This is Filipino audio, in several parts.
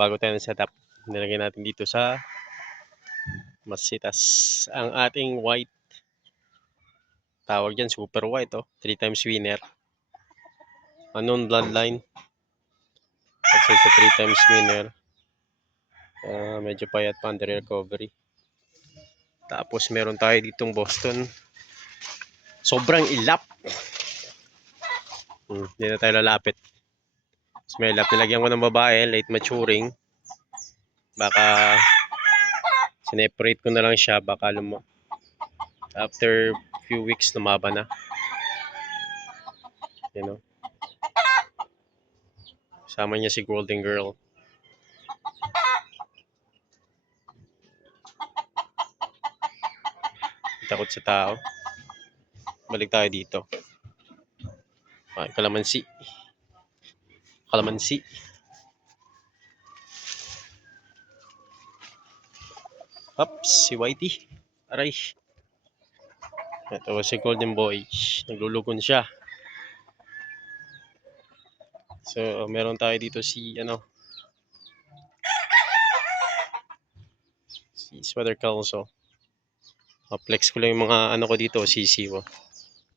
bago tayo ng setup. Nilagay natin dito sa masitas ang ating white. Tawag dyan, super white, 3 times winner. Unknown bloodline. Kasi sa 3 times winner. Medyo payat pa under recovery. Tapos meron tayo ditong Boston. Sobrang ilap. Hindi na tayo lalapit. So, may ilap. Nilagyan ko ng babae, late maturing. Baka sineparate ko na lang siya. Baka after few weeks lumaba na. You know. Sama niya si Golden Girl. Takot sa tao. Balik tayo dito. Okay, kalamansi. Kalamansi. Ups, si Whitey. Aray. Ito si Golden Boy. Naglulugon siya. So, meron tayo dito si Sweater Calzo. Flex ko lang yung mga ko dito, sisiw.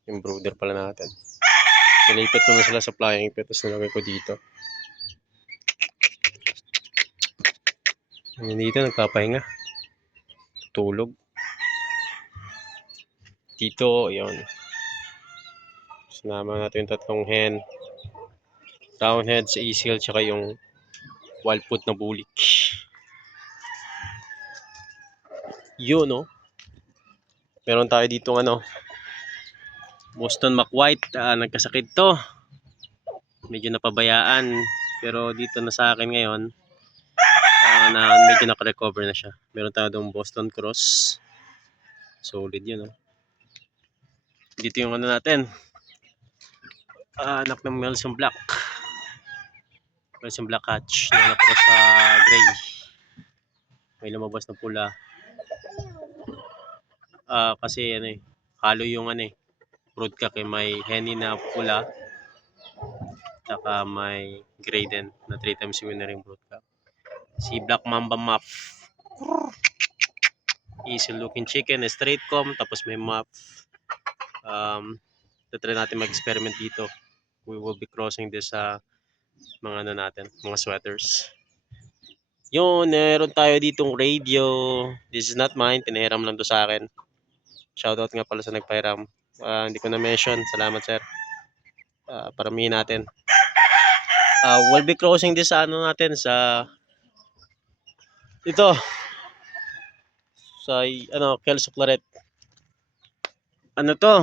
Yung brooder pala natin. Nilipat ko na sila sa flying pet, tapos nilagay ko dito. Yan dito, nagpapahinga. Tulog. Dito, yun. Sinama natin yung tatlong hen. Brown head sa easil, tsaka yung wild foot na bulik. Yun, no? Meron tayo dito Boston McWhite. Nagkasakit to. Medyo napabayaan. Pero dito na sa akin ngayon, medyo naka-recover na siya. Meron tayo doon Boston Cross. Solid yun, no? Dito yung natin. Anak ng Melson Black. Melson Black Hatch. Na nakross sa gray. May lumabas na pula. Kasi halo yung broodcock may henny na pula. Saka may gray din na 3 times winner yung broodcock. Si Black Mamba Muff. Easy looking chicken, straight comb, tapos may muff. Try natin mag-experiment dito. We will be crossing this sa mga mga sweaters. Yun, meron tayo ditong radio. This is not mine, pinahiram lang to sa akin. Shoutout nga pala sa nagpahiram. Hindi ko na-mention. Salamat, sir. Paramihin natin. We'll be crossing this sa sa ito. Sa Kelso Claret. To?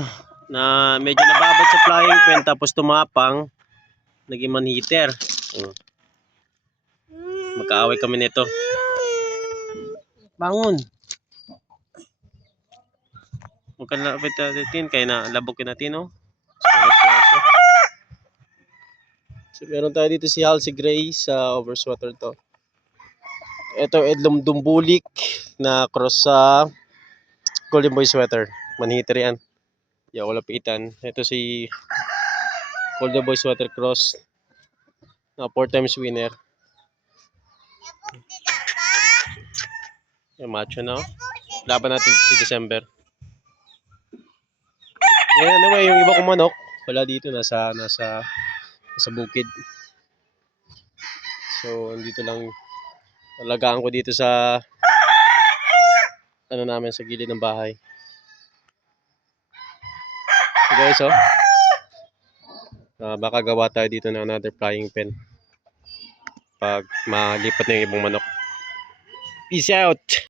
Na medyo nababad sa flying pen tapos tumapang. Naging manheater. Magkaaway kami nito. Bangon. Huwag ka lapit natin. Kaya na labog natin, no? So, meron tayo dito si Halsey Gray sa oversweater to. Ito, Edlom Dumbulik na cross sa Golden Boy sweater. Manheater yan. Wala pitan. Ito si Golden Boy sweater cross na 4 times winner. Macho na. Laban natin si December. Anyway, yung iba kong manok wala dito, nasa bukid. So andito lang, alagaan ko dito sa namin sa gilid ng bahay. So guys, baka gawa tayo dito ng another flying pen pag malipat na yung ibang manok. Peace out.